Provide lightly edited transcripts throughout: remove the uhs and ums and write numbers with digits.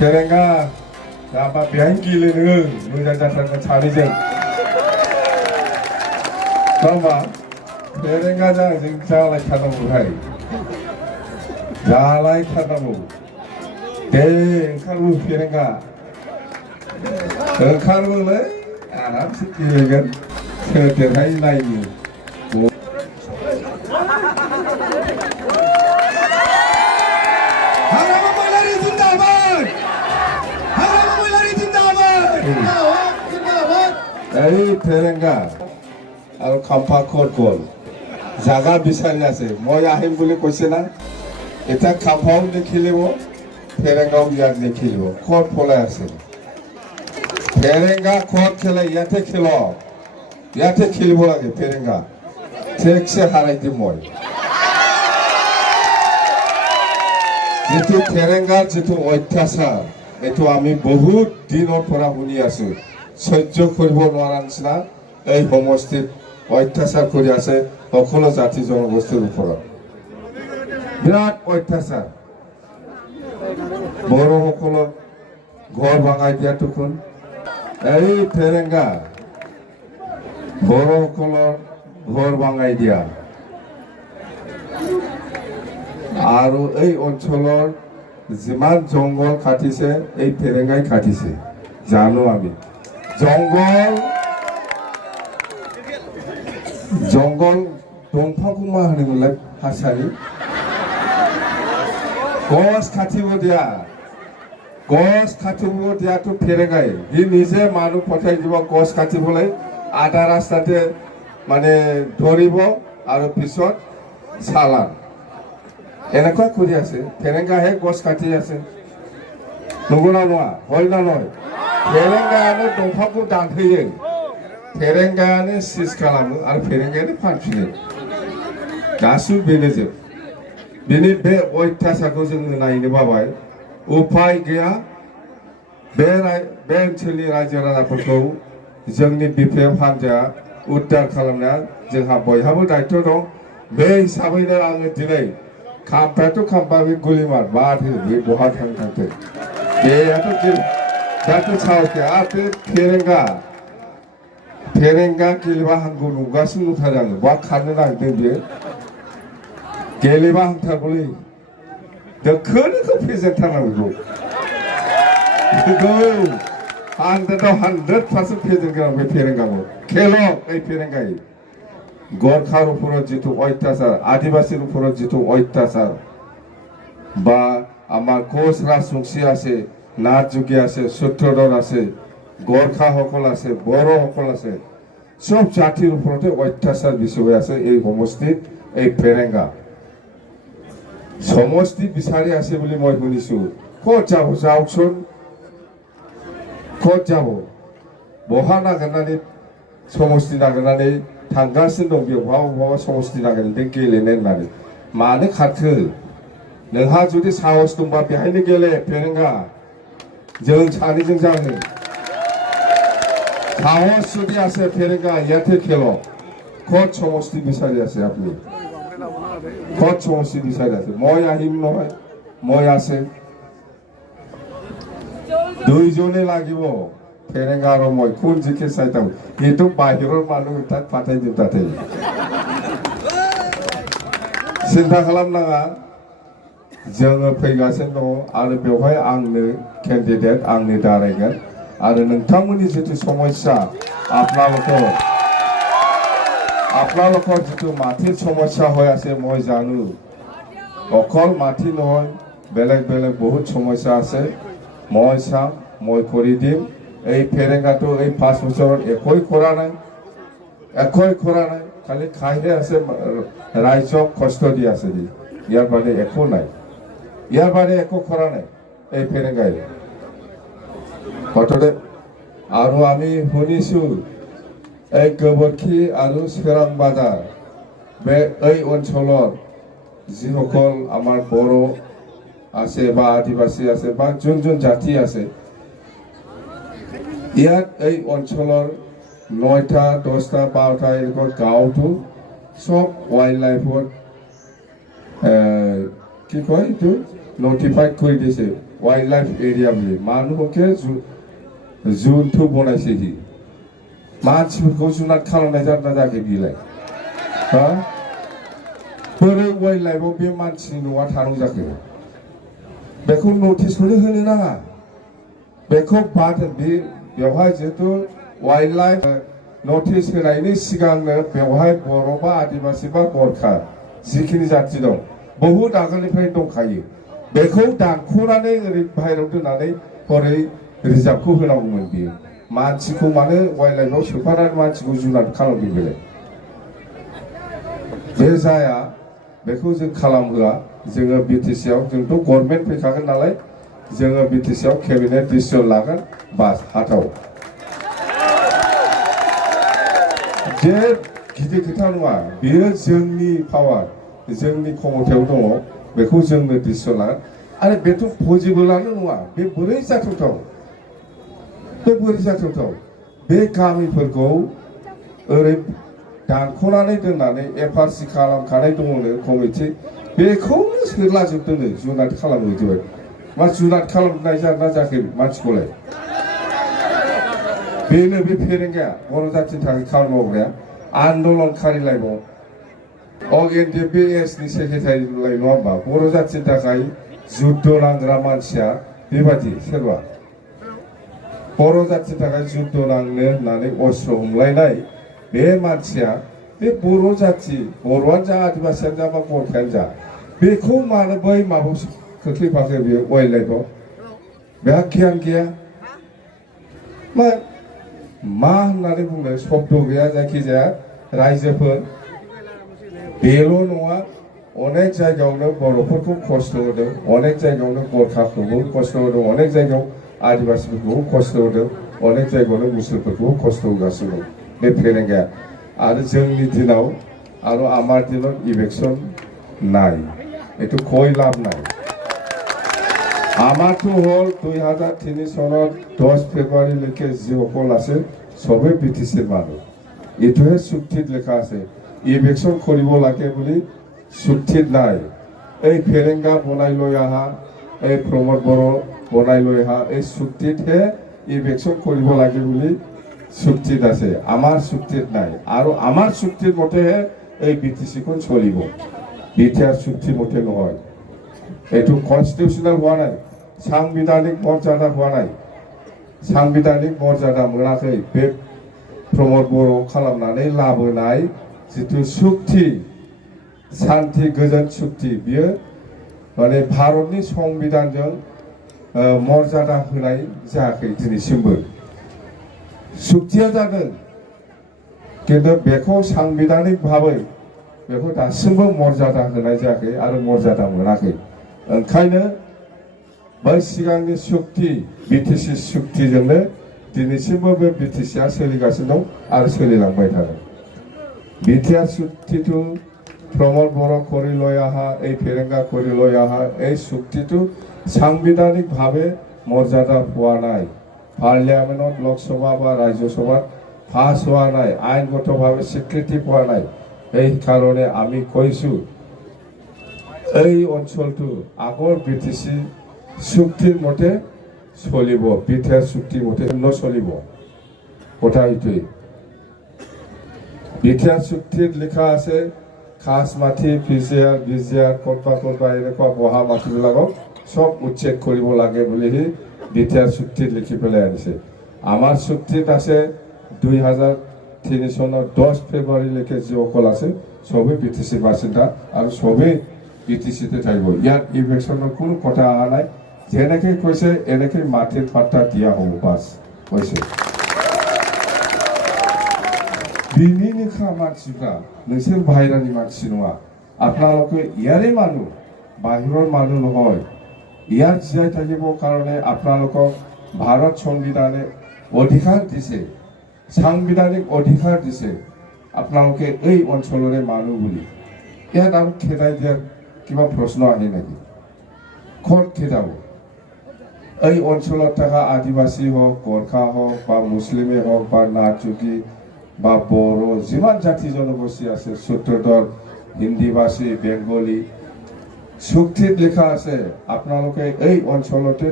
फेरेंगा 나마 비행기는 무자자탄 자리전 그러마 फेरेंगा장 진짜라이 타다무하이 자라이 타다무 대 카르부 फेरेंगा 카르부는 아람 시키면 세대하이 나이니 এই फेरेंगा আৰু খাম্পা ক'ত গ'ল জাগা বিচাৰি আছে মই আহিম বুলি কৈছে না এটা খাম্পাও নেখেলিব फेरेंगाও ইয়াত নেখেলিব ক'ত পলাই আছে फेरेंगा ক'ত খেলে ইয়াতে খেল ইয়াতে খেলিব লাগে फेरेंगा ঠিকছে হাৰাই দিম মই যিটো फेरेंगाৰ যিটো অত্যাচাৰ এইটো আমি বহুত দিনৰ পৰা শুনি আছো সহ্য কৰিব নোৱাৰা নিচিনা এই সমষ্টিত অত্যাচাৰ কৰি আছে সকলো জাতি জনগোষ্ঠীৰ ওপৰত বিৰাট অত্যাচাৰ বড়োসকলক ঘৰ ভাঙাই দিয়াটো কোন এই फेरेंगा বড়োসকলৰ ঘৰ ভাঙাই দিয়া আৰু এই অঞ্চলৰ যিমান জংগল কাটিছে এই फेरेंगाই কাটিছে জানো আমি जंगल दंफांखौ मा होनोमोनलाय हासारि गस खाथिबो दिया गस खाथिबो दियाथ' फेरेंगाय बि নিজে মানুহ পঠাই দিব গছ কাটিবলৈ আধা ৰাস্তাতে মানে ধৰিব আৰু পিছত চালান এনেকুৱা কৰি আছে फेरेंगाহে গছ কাটি আছে নগনা নয়া হয় না নয় फेरेंगायानो दंफांखौ दानफैयो फेरेंगायानो सिज खालामो आरो फेरेंगायानो फानफिनो गासिबो बेनोजोब बेनि बे अयथासारखौ जोङो नायनो बाबाय उपाय गैया बे ओनसोलनि रायजो राजाफोरखौ जोंनि बिपिएफ हान्जाया उद्धार खालामनाया जोंहा बयहाबो दायित्व दं बे हिसाबैनो आङो दिनै खाम्फायाथ' खाम्फा बे गुलिमार बाद हो बे बहा थांथों बेयाथ' जातो सावके आते फेरेंगा गेलेबा हांगौ नुगासिनो नुथारो आङो बहा खारनो नागिरदों बेयो गेलेबा हांथारगौलै दोखोनोखौ फेजेनथारनांगौ बेखौ 100% फेजेनगोन बे फेरेंगाखौ खेलक এই फेरेंगाय গর্খার উপর যেটো অত্যাচার আদিবাসীর উপর যেটো অত্যাচার বা আমার কোচ রাজবংশী আছে নাথ যোগী আছে সূত্রধর আছে গোর্খা সকল আছে বড়ো সকল আছে সব জাতির উপরতে অত্যাচার বিষয় আছে এই সমষ্টিত এই फेरेंगा সমষ্টি বিচাৰি আছে বুলি মই শুনিছো ক'ত যাব যাওকচোন ক'ত যাব বহা নাগাरनानै সমষ্টি नागारनानै थांगासिनो दं बेवहाय समष्टि नागिरदों गेलेनो होननानै मानो खारखो नोंहा जुदि साहस दंबा बेहायनो गेले फेरेंगा जों सानैजों जागोन साहस जुदि আছে फेरेंगा ইয়াতে খেলো ক'ত সমষ্টি বিচাৰি আছে আপুনি ক'ত সমষ্টি বিচাৰি আছে মই আহিম নহয় মই আছে দুইজনে লাগিব फेरेंगा আৰু মই কোন জিকে চাইতাম এইটো বাহিৰৰ মানুহ তাক পাঠাই দিম তাতে চিন্তা खालामनाङा जोङो फैगासिनो दङ आरो बेवहाय आंनो केन्डिडेट आंनि दारायगोन आरो नोंथांमोननि जितु समस्या আপোনালোকৰ जितु মাটিৰ সমস্যা হৈ আছে মই জানো অকল মাটি নহয় বেলেগ বেলেগ বহুত সমস্যা আছে মই চাম মই কৰি দিম এই फेरेंगाটো এই 5 বছৰত একোই কৰা নাই খালি খাইহে আছে ৰাইজক কষ্ট দি আছে ইয়াৰ বাদে একো নাই ইয়াৰ বাদে একো কৰা নাই এই फेरेंगाই কততে আৰু আমি শুনিছো এই গোবৰখি আৰু সোৰাং বাজাৰ বে এই অঞ্চলৰ যিসকল আমাৰ বড়ো আছে বা আদিবাসী আছে বা যোন জাতি আছে ইয়াত এই অঞ্চলৰ 9টা 10টা 12টা এৰকম গাঁওটো সব ওয়াইল্ড লাইফত কি কয় এইটো নটিফাইড কৰি দিছে वाइल्ड लाइफ एरिया বুলি মানুহকে জন্তু বনাইছেহি मानसिफोरखौ जुनाद खालामनाय जादोंना जायाखै बिलाय हा बोरै वाइल्ड लाइफआव बे मानसिनि न'आ थानांगौ जाखो बेखौ नटिसखौनो होनो नाङा बेखौ बाद बेवहाय जिहेतु वाइल्ड लाइफ नटिस होनायनि सिगांनो बेवहाय बर' बा आदिबासि बा गरखा जिखिनि जाथि दं बहुद आगोलनिफ्राय दंखायो बेखौ दानख'नानै ओरै बाहेरायाव दोननानै हरै रिजार्भखौ होनांगौमोन बियो मानसिखौ मानो वाइल्ड लाइफआव सोफानानै मानसिखौ जुनाद खालामदों बेलाय बे जाया बेखौ जों खालामहोआ जोङो बिटिसिआव जोंथ' गभर्नमेन्ट फैखागोन नालाय जोङो बिटिसिआव केबिनेट डिसिजन लागोन बास हाथाव जे गिदिर खोथा नङा बेयो जोंनि पावार जोंनि क्षमतायाव दङ बेखौ जोंनो डिसिजन लागोन आरो बेथ' पजिबोलानो नङा बे बोरै जाथावथाव बे बोरै जाथावथाव बे गामिफोरखौ ओरै दानख'नानै दोननानै एफआरसि खालामखानाय दङनो कमिटि बेखौनो सोलाजोबदोंनो जुनाद खालामनो जोबोद मा जुनाद खालामनाय जादोंना जायाखै मानसिखौलाय बेनो बे फेरेंगाया बर' जाथिनि थाखाय खामानि मावग्राया आन्दलनकारिलायबाव एनडिएफबि-एसनि सेक्रेटारिलाय नङा होमबा बर' जाथिनि थाखाय जुद्ध नांग्रा मानसिया बेबादि सोरबा बर' जाथिनि थाखाय जुद्ध नांनो होननानै अस्त्र हमलायनाय बे मानसिया बे बर' जाथि बर'आनो जा आदिबासियानो जा बा गरखायानो जा बेखौ मानो बै माबायाव खोख्लैफाखो बेयो वाइल्ड लाइफआव बेहा गियान गैया मा होननानै बुंनो शब्द गैया जायखिजाया रायजोफोर बेल' नङा अनेक जायगायावनो बर'फोरखौ खस्थ' होदों अनेक जायगायावनो गरखाखौबो खस्थ' होदों अनेक जायगायाव आदिबासिफोरखौबो खस्थ' होदों अनेक जायगायावनो मुसलफोरखौबो खस्थ' होगासिनो दं बे फेरेंगाया आरो जोंनि दिनाव आरो आमार दिनाव इलेक्शन নাই এটু কই লাভ নাই আমাৰটো হল 2003 চনত 10 ফেব্ৰুৱাৰীলৈকে যিসকল আছে সবে বিটিচিৰ মানুহ এইটোহে চুক্তিত লেখা আছে ইলেকশ্যন কৰিব লাগে বুলি চুক্তিত নাই এই ফেৰেংগা বনাই লৈ আহা এই প্ৰমোদ বড়ো বনাই লৈ আহা এই চুক্তিতহে ইলেকশ্যন কৰিব লাগে বুলি চুক্তিত আছে আমাৰ চুক্তিত নাই আৰু আমাৰ চুক্তিৰ মতেহে এই বিটিচিখন চলিব বিটিআর চুক্তি মতে নহয় এইটো কনস্টিটিউশনাল হওয়া নাই সাংবিধানিক মর্যাদা হওয়া নাই সাংবিধানিক মর্যাদা मोनाखै बे प्रमोद बड़ो खालामनानै लाबोनाय जितु चुक्ति शान्ति गोजोन चुक्ति बियो माने भारतनि संविधानजों मर्यादा होनाय जायाखै दिनैसिमबो चुक्तिया जादों किन्तु बेखौ साংবিধাनिक भाबै बेखौ दासिमबो मर्यादा होनाय जायाखै आरो मर्यादा मोनाखै ओंखायनो बै सिगांनि चुक्ति बिटिसि चुक्तिजोंनो दिनैसिमबो बे बिटिसिआ सोलिगासिनो दं आरो सोलिलांबाय थागोन बिटिआर चुक्तिটো प्रमोद बड़ो কৰি লৈ আহা এই ফেৰেংগা কৰি লৈ আহা এই চুক্তিটো সাংবিধানিক ভাৱে মৰ্যাদা পোৱা নাই পাৰ্লিয়ামেণ্টত লোকসভা বা ৰাজ্যসভাত পাছ হোৱা নাই আইনগতভাৱে স্বীকৃতি পোৱা নাই এই কাৰণে আমি কইছো এই অঞ্চলটো আগৰ বিটিসি চুক্তিৰ মতে চলিব বিটিআৰ চুক্তিৰ মতে নচলিব কথা এইটোই বিটিআৰ চুক্তিত লেখা আছে খাস মাটি বিজিআৰ কতবা এনেকুৱা বহা মাটিবিলাকক সব উচ্ছেদ কৰিব লাগে বুলি বিটিআৰ চুক্তিত লিখি পেলাই আনিছে আমাৰ চুক্তিত আছে 2003 চনৰ 10 ফেব্ৰুৱাৰীলৈকে যিসকল আছে সবে বিটিসি বাসিন্দা আৰু সবে বিটিসিতে থাকিব ইয়াত ইলেকশ্যনৰ কোনো কথা অহা নাই যেনেকৈ কৈছে এনেকৈ মাটিৰ পাত্তা দিয়া হ'ব বাস কৈছে বিনিনিখা মানসিफ्रा नोंसोर बाहेरानि मानसि नङा আপোনালোকে ইয়াৰে মানুহ বাহিৰৰ মানুহ নহয় ইয়াত জীয়াই থাকিব কাৰণে আপোনালোকক ভাৰত সংবিধানে অধিকাৰ দিছে সাংবিধানিক অধিকাৰ দিছে আপোনালোকে এই অঞ্চলৰে মানুহ বুলি ইয়াত আৰু খেদাই দিয়াৰ কিবা প্ৰশ্ন আহে নেকি ক'ত খেদাব এই অঞ্চলত থকা আদিবাসী হওক গোৰ্খা হওক বা মুছলিমে হওক বা নাথযোগী বা বড়ো যিমান জাতি জনগোষ্ঠী আছে চতুৰ্দল হিন্দীভাষী বেংগলী চুক্তিত লিখা আছে আপোনালোকে এই অঞ্চলতে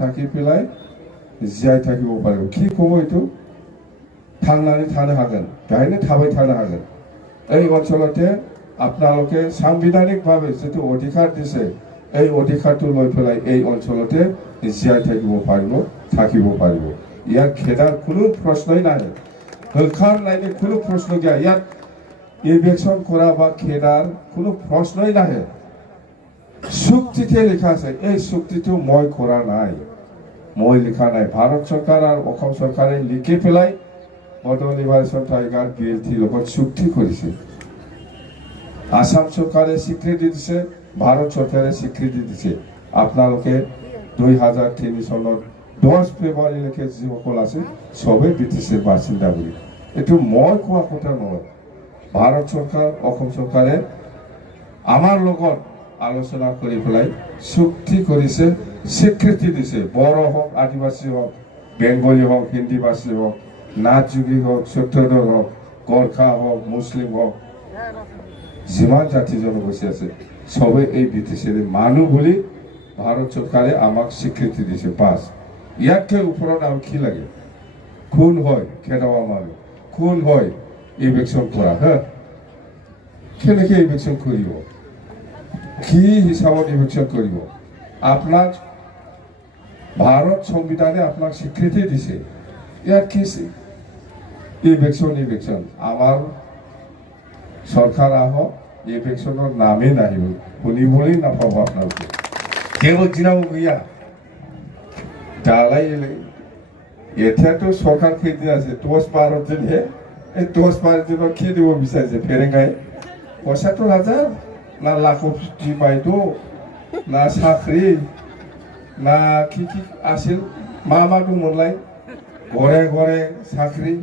থাকি পেলাই জীয়াই থাকিব পাৰিব কি ক'ব এইটো थांनानै थानो हागोन बेहायनो थाबाय थानो हागोन এই অঞ্চলতে আপোনালোকে সাংবিধানিকভাৱে যেটো অধিকাৰ দিছে এই অধিকাৰটো লৈ পেলাই এই অঞ্চলতে জীয়াই থাকিব পাৰিব ইয়াৰ খেদাৰ কোনো প্ৰশ্নই নাই হলখাৰনাইনি কোনো প্ৰশ্ন গিয়া ইয়াত ইলেকশন কৰা বা খেদাৰ কোনো প্ৰশ্নই নাহে চুক্তিতে লিখা আছে এই চুক্তিটো মই কৰা নাই মই লিখা নাই ভাৰত চৰকাৰ আৰু অসম চৰকাৰে লিখি পেলাই বৰ্তমান লিবাৰেশ্যন টাইগাৰ বিএলটি লগত চুক্তি কৰিছে আসাম চৰকাৰে স্বীকৃতি দিছে ভাৰত চৰকাৰে স্বীকৃতি দিছে আপোনালোকে 2003 চনত 10 ফেব্ৰুৱাৰীলৈকে যিসকল আছে সবে ব্ৰিটিছৰ বাসিন্দা বুলি এইটো মই কোৱা কথা নহয় ভাৰত চৰকাৰ অসম চৰকাৰে আমাৰ লগত আলোচনা কৰি পেলাই চুক্তি কৰিছে স্বীকৃতি দিছে বড়ো হওক আদিবাসী হওক বেংগলী হওক হিন্দী ভাষী হওক নাথযোগী হওক সত্যধৰ হওক গোৰ্খা হওক মুছলিম হওক যিমান জাতি জনগোষ্ঠী আছে সবে এই ব্ৰিটিছৰ মানুহ বুলি ভাৰত চৰকাৰে আমাক স্বীকৃতি দিছে বাস ইয়াতকে ওপৰত আৰু কি লাগে কোন হয় খেদাৱা মানুহ কোন হয় ইলেকশন কৰা কেনেকৈ ইলেকশন কৰিব কি হিচাপত ইলেকশন কৰিব আপোনাক ভাৰত সংবিধানে আপোনাক স্বীকৃতি দিছে ইয়াত কি ইলেকশন আমাৰ সৰকাৰ আহক ইলেকশনেৰ নামে নাহিব শুনিবই নাপাব আপোনালোকে কেৱল দিনাও গিয়া দালাই এতিয়াতো সরকার কেইদিন আছে 10-12 দিনহে এই 10-12 দিনত কি দিব বিচাৰিছে ফেৰেঙাই ৭৫,০০০ না লাখপতি বাইদেউ না চাকৰি না কি আছিল মা দংমोनलाय ঘৰে ঘৰে চাকৰি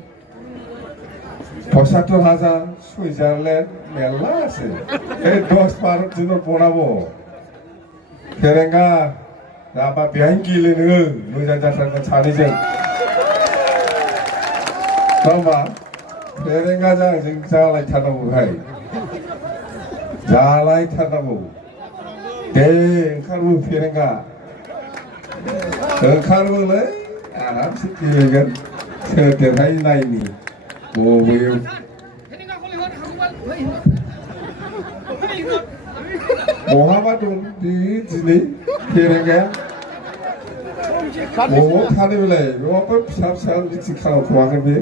৭৫,০০০ সুইজারল্যান্ড মেলা আছে এই 10-12 দিনত বনাব ফেরেঙা राबा बेहायनो गेलेनो मोजां जाथारगोन सानैजों होमबा फेरेंगाजों आंजों जालायथारनांगौहाय जालायथारनांगौ दे ओंखारबो फेरेंगा ओंखारबोलै आरामसे गेलेगोन सोर देरहायो नायनि बबेयाव बहाबा दं बे दिनै फेरेंगाया बबाव थानो बेलाय बबावबा फिसा मिटिं खालामखोमागोन बे